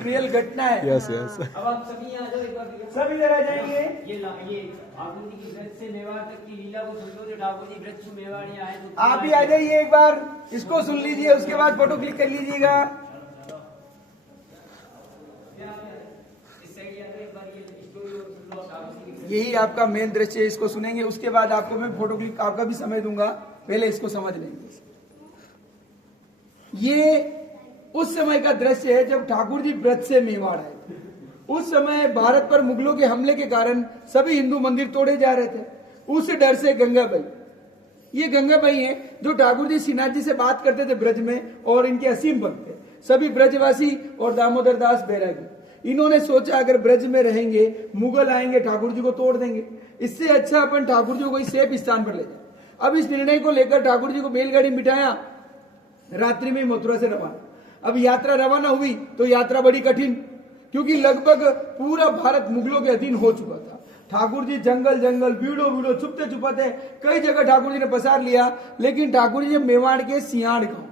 एक रियल घटना है। Yes yes. अब आप सभी यहाँ आ जाओ एक बार भैया। सभी इधर आ जाएंगे। ये ठाकुर जी की ब्रज से मेवाड़ तक की लीला को सुन लो। जो ठाकुर जी ब्रज से मेवाड़ यहाँ आए तो आप भी आ जाइए एक बार, इसको सुन लीजिए, उसके बाद फोटो क्लिक कर लीजिएगा। इस साइड आ जाओ एक बार, ये स्टोरी सुन लो ठाकुर जी की। यही आपका मेन दृश्य है, इसको सुनेंगे, उसके बाद आपको मैं फोटो क्लिक आपका भी समय दूंगा, पहले इसको समझ लेंगे। ये उस समय का दृश्य है जब ठाकुर जी ब्रज से मेवाड़ आए थे। उस समय भारत पर मुगलों के हमले के कारण सभी हिंदू मंदिर तोड़े जा रहे थे। उस डर से गंगाबाई, ये गंगाबाई है जो ठाकुर जी श्रीनाथ जी से बात करते थे ब्रज में, और इनके असीम भक्त थे सभी ब्रजवासी और दामोदर दास बैरागी। इन्होंने सोचा अगर ब्रज में रहेंगे, मुगल आएंगे, ठाकुर जी को तोड़ देंगे, इससे अच्छा अपन ठाकुर जी को कोई सेफ स्थान पर ले जाए। अब इस निर्णय को लेकर ठाकुर जी को बैलगाड़ी बिठाया, रात्रि में मथुरा से रवाना। अब यात्रा रवाना हुई तो यात्रा बड़ी कठिन, क्योंकि लगभग पूरा भारत मुगलों के अधीन हो चुका था। ठाकुर जी जंगल जंगल, बीड़ो बीड़ो, छुपते छुपाते कई जगह ठाकुर जी ने पसार लिया। लेकिन ठाकुर जी मेवाड़ के सियाड़ गांव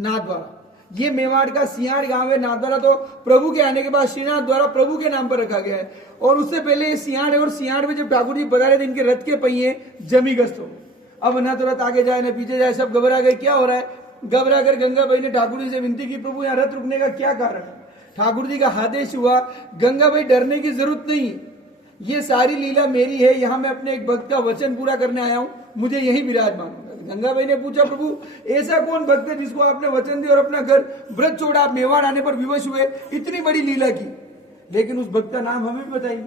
नाथद्वारा, ये मेवाड़ का सियाड़ गांव है। नाथद्वारा तो प्रभु के आने के बाद श्रीनाथ द्वारा प्रभु के नाम पर रखा गया है, और उससे पहले ये सियाड़ है। और सियाड़ में जब ठाकुर जी पधारे थे, इनके रथ के पहिए जमीगस्त हो गए। अब न तो रथ आगे जाए न पीछे जाए, सब घबरा गए, क्या हो रहा है। घबरा कर गंगाबाई ने ठाकुर जी से विनती की, प्रभु यहाँ रथ रुकने का क्या कारण है। ठाकुर जी का आदेश हुआ, गंगाबाई डरने की जरूरत नहीं है, ये सारी लीला मेरी है, यहाँ मैं अपने एक भक्त का वचन पूरा करने आया हूँ, मुझे यही विराजमान होगा। गंगाबाई ने पूछा, प्रभु ऐसा कौन भक्त है जिसको आपने वचन दिया और अपना घर ब्रज छोड़ा, आप मेवाड़ आने पर विवश हुए, इतनी बड़ी लीला की, लेकिन उस भक्त का नाम हमें भी बताइए।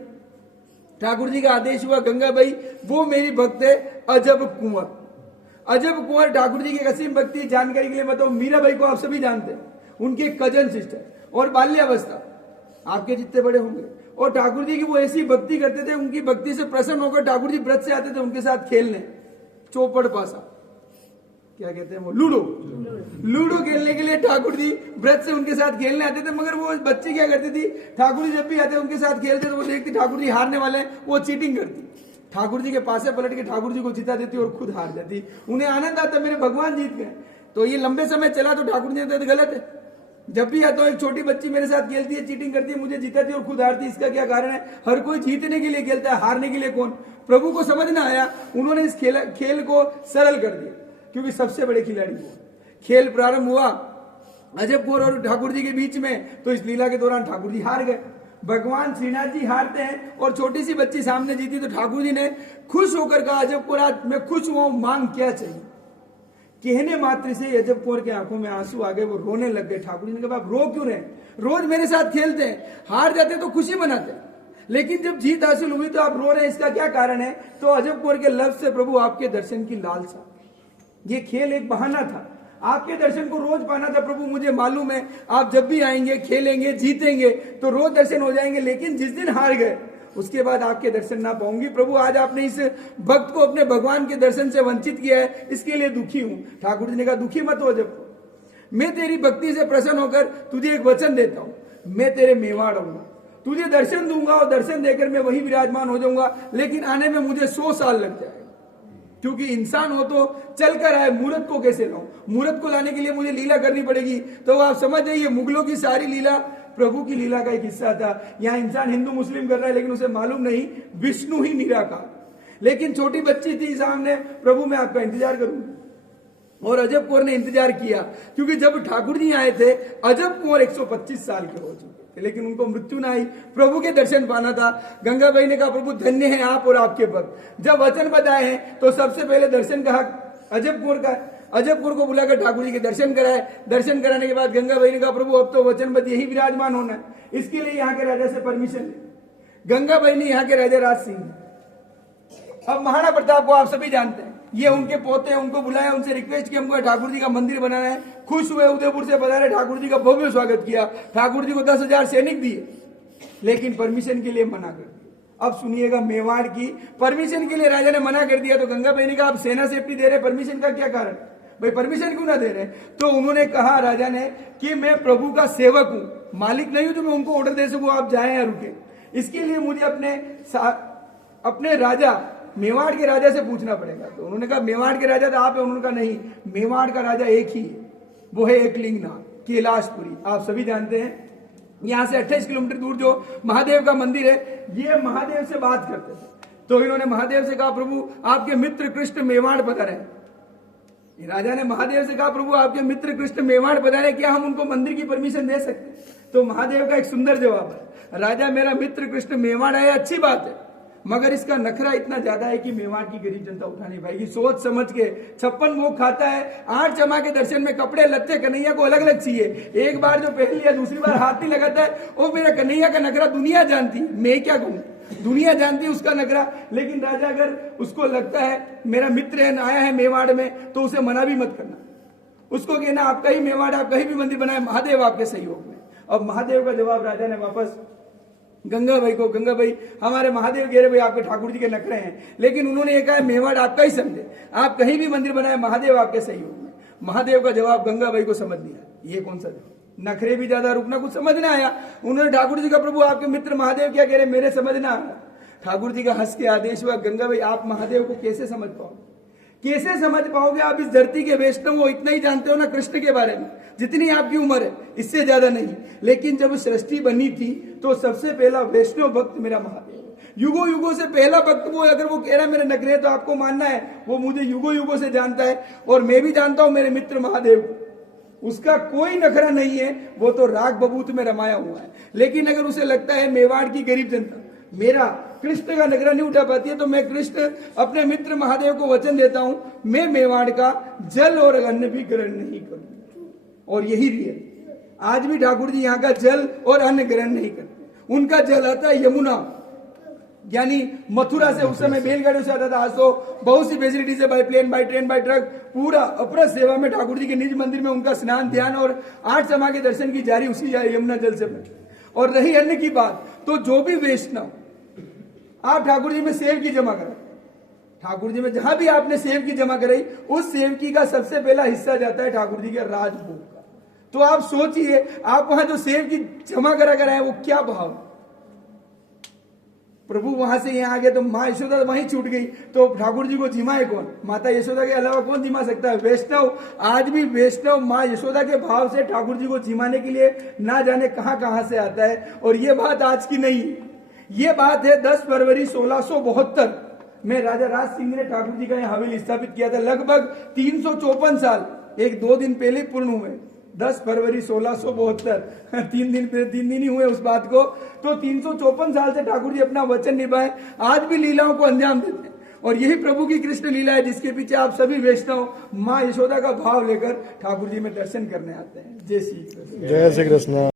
ठाकुर जी का आदेश हुआ, गंगाबाई वो मेरी भक्त है अजब कुंवर। अजब कुंवर ठाकुर जी की असीम भक्ति। जानकारी के लिए बताओ, मीराबाई को आप सभी जानते हैं, उनके कजन सिस्टर, और बाल्यावस्था आपके जितने बड़े होंगे। और ठाकुर जी की वो ऐसी भक्ति करते थे, उनकी भक्ति से प्रसन्न होकर ठाकुर जी ब्रज से आते थे उनके साथ खेलने, चौपड़ पासा क्या कहते हैं वो, लूडो खेलने के लिए ठाकुर जी ब्रज से उनके साथ खेलने आते थे। मगर वो बच्चे क्या करती थी, ठाकुर जी जब भी आते उनके साथ खेलते तो वो देखती ठाकुर जी हारने वाले हैं, वो चीटिंग करती, ठाकुर जी के पास से पलट के ठाकुर जी को जिता देती और खुद हार जाती। उन्हें आनंद आता, मेरे भगवान जीत गए। तो ये लंबे समय चला तो ठाकुर जी ने गलत है, जब भी आता हूं एक छोटी बच्ची मेरे साथ खेलती है, चीटिंग करती है, मुझे जिताती है और खुद हारती है, इसका क्या कारण है। हर कोई जीतने के लिए खेलता है, हारने के लिए कौन। प्रभु को समझ ना आया, उन्होंने इस खेल को सरल कर दिया, क्योंकि सबसे बड़े खिलाड़ी हुआ। खेल प्रारंभ हुआ अजबपुर और ठाकुर जी के बीच में, तो इस लीला के दौरान ठाकुर जी हार गए। भगवान श्रीनाथ जी हारते हैं और छोटी सी बच्ची सामने जीती, तो ठाकुर जी ने खुश होकर कहा, अजबपुर आज मैं खुश हुआ, मांग क्या चाहिए। कहने मात्र से अजब कुंवर की आंखों में आंसू आ गए, वो रोने लग गए। ठाकुर जी ने कहा, आप रो क्यों रहे, रोज मेरे साथ खेलते हैं, हार जाते तो खुशी मनाते, लेकिन जब जीत हासिल हुई तो आप रो रहे हैं, इसका क्या कारण है। तो अजब कुंवर के लफ्ज से, प्रभु आपके दर्शन की लालसा, ये खेल एक बहाना था, आपके दर्शन को रोज पाना था। प्रभु मुझे मालूम है आप जब भी आएंगे, खेलेंगे, जीतेंगे तो रोज दर्शन हो जाएंगे, लेकिन जिस दिन हार गए उसके बाद आपके दर्शन ना पाऊंगी। प्रभु आज आपने इस भक्त को अपने भगवान के दर्शन से वंचित किया है, इसके लिए दुखी हूं। ठाकुर जी ने कहा, दुखी मत हो, जब मैं तेरी भक्ति से प्रसन्न होकर तुझे एक वचन देता हूं, मैं तेरे मेवाड़ आऊंगा, तुझे दर्शन दूंगा और दर्शन देकर मैं वही विराजमान हो जाऊंगा, लेकिन आने में मुझे 100 साल लग जाएगा, क्योंकि इंसान हो तो चल कर आए, मूर्त को कैसे लाऊं, मूर्त को लाने के लिए मुझे लीला करनी पड़ेगी। तो आप समझ जाइए, मुगलों की सारी लीला प्रभु की लीला का एक हिस्सा था। यहाँ इंसान हिंदू मुस्लिम कर रहा है, लेकिन उसे मालूम नहीं विष्णु ही निराकार। लेकिन छोटी बच्ची थी सामने, प्रभु मैं आपका इंतजार करूंगी। और अजब कुंवर ने इंतजार किया, क्योंकि जब ठाकुर जी आए थे अजब कुंवर 125 साल के हो चुके थे, लेकिन उनको मृत्यु ना आई, प्रभु के दर्शन पाना था। गंगाबाई ने कहा, प्रभु धन्य है आप और आपके भक्त, जब वचन बताए हैं तो सबसे पहले दर्शन का हक अजब कुंवर का। अजब कुंवर को बुलाकर ठाकुर जी के दर्शन कराए। दर्शन कराने के बाद गंगाबाई ने कहा, प्रभु अब तो वचनबद्ध यही विराजमान होना है, इसके लिए यहाँ के राजा से परमिशन ले। गंगाबाई ने यहाँ के राजा राज सिंह, अब महाराणा प्रताप को आप सभी जानते हैं, ये उनके पोते हैं, उनको बुलाया, उनसे रिक्वेस्ट की हमको ठाकुर जी का मंदिर बनाना है। खुश हुए, उदयपुर से पधारे, ठाकुर जी का भव्य स्वागत किया, ठाकुर जी को 10,000 सैनिक दिए, लेकिन परमिशन के लिए मना कर दिया। अब सुनिएगा, मेवाड़ की परमिशन के लिए राजा ने मना कर दिया, तो गंगाबाई ने कहा, आप सेना सेफ्टी दे रहे, परमिशन का क्या कारण, भाई परमिशन क्यों ना दे रहे। तो उन्होंने कहा राजा ने कि मैं प्रभु का सेवक हूं, मालिक नहीं हूं, तो मैं उनको ऑर्डर दे सकूं आप जाएं या रुके, इसके लिए मुझे अपने राजा मेवाड़ के राजा से पूछना पड़ेगा। तो उन्होंने कहा, मेवाड़ के राजा तो आप है। उन्होंने कहा, नहीं, मेवाड़ का राजा एक ही है, वो है एकलिंगनाथ कैलाशपुरी, आप सभी जानते हैं। यहाँ से 28 किलोमीटर दूर जो महादेव का मंदिर है, ये महादेव से बात करते थे। तो इन्होंने महादेव से कहा, प्रभु आपके मित्र कृष्ण मेवाड़ पधारे। राजा ने महादेव से कहा, प्रभु आपके मित्र कृष्ण मेवाड़ पधारे, क्या हम उनको मंदिर की परमिशन दे सकते? तो महादेव का एक सुंदर जवाब है, राजा मेरा मित्र कृष्ण मेवाड़ आया, अच्छी बात है, मगर इसका नखरा इतना ज्यादा है कि मेवाड़ की गरीब जनता उठा नहीं पाएगी। सोच समझ के 56 भोग खाता है, 8 चमा के दर्शन में कपड़े लत्ते कन्हैया को अलग अलग चाहिए। एक बार जो पहन लिया दूसरी बार हाथ नहीं लगाता है। वो मेरा कन्हैया का नखरा दुनिया जानती, मैं क्या कहूँ, दुनिया जानती उसका नखरा। लेकिन राजा अगर उसको लगता है मेरा मित्र है, आया है मेवाड़ में, तो उसे मना भी मत करना, उसको कहना आपका ही मेवाड़, आप कहीं भी मंदिर बनाए, महादेव आपके सहयोग में। अब महादेव का जवाब राजा ने वापस गंगा भाई को, गंगा भाई हमारे महादेव कह रहे भाई आपके ठाकुर जी के नखरे हैं, लेकिन उन्होंने ये कहा मेवाड़ आपका ही समझे, आप कहीं भी मंदिर बनाए, महादेव आपके सहयोग में। महादेव का जवाब गंगा भाई को समझ नहीं आया, ये कौन सा जवाब, नखरे भी ज्यादा, रुकना कुछ समझ ना आया। उन्होंने ठाकुर जी का, प्रभु आपके मित्र महादेव क्या कह रहे, मेरे समझ ना आया। ठाकुर जी का हंस के आदेश हुआ, गंगा भाई आप महादेव को कैसे समझ पाओगे, कैसे समझ पाओगे, आप इस धरती के वैष्णव हो, इतना ही जानते हो ना कृष्ण के बारे में, जितनी आपकी उम्र है, इससे ज्यादा नहीं। लेकिन जब सृष्टि बनी थी तो सबसे पहला वैष्णव भक्त मेरा महादेव, युगों युगों से पहला भक्त वो। अगर वो कह रहा है मेरे नखरे, तो आपको मानना है वो मुझे युगों युगों से जानता है, और मैं भी जानता हूं मेरे मित्र महादेव को, उसका कोई नखरा नहीं है, वो तो राग बबूत में रमाया हुआ है। लेकिन अगर उसे लगता है मेवाड़ की गरीब जनता मेरा कृष्ण का नखरा नहीं उठा पाती है, तो मैं कृष्ण अपने मित्र महादेव को वचन देता हूं, मैं मेवाड़ का जल और अन्न भी ग्रहण नहीं करूंगा। और यही रियल, आज भी ठाकुर जी यहाँ का जल और अन्न ग्रहण नहीं करते। उनका जल आता है यमुना, यानी मथुरा से, उस समय बैलगाड़ियों से आता था, आज तो बहुत सी फैसिलिटीज है, by plane, by train, by truck, पूरा अपना सेवा में ठाकुर जी के निज मंदिर में उनका स्नान, ध्यान और 8 समा के दर्शन की जारी उसी यमुना जल से बने। और रही अन्न की बात, तो जो भी वैष्णव आप ठाकुर जी में सेव की जमा करें, ठाकुर जी में जहां भी आपने सेव की जमा कराई, उस सेवकी का सबसे पहला हिस्सा जाता है ठाकुर जी के राजभोग का। तो आप सोचिए, आप वहां जो सेव की जमा करा कराए वो क्या भाव, प्रभु वहां से यहाँ आ गए तो माँ यशोदा वहीं छूट गई, तो ठाकुर जी को जिमाए कौन, माता यशोदा के अलावा कौन जिमा सकता है। वैष्णव, आज भी वैष्णव माँ यशोदा के भाव से ठाकुर जी को जिमाने के लिए ना जाने कहां से आता है। और ये बात आज की नहीं, ये बात है 10 फरवरी 1672 में राजा राज सिंह ने ठाकुर जी का यहाँ हवेली स्थापित किया था। लगभग 354 साल, 1-2 दिन पहले पूर्ण हुए, 10 फरवरी 1672, 3 दिन ही हुए उस बात को। तो 354 साल से ठाकुर जी अपना वचन निभाए, आज भी लीलाओं को अंजाम देते हैं। और यही प्रभु की कृष्ण लीला है, जिसके पीछे आप सभी वैष्णव माँ यशोदा का भाव लेकर ठाकुर जी में दर्शन करने आते हैं। जय श्री कृष्ण। जय श्री कृष्ण।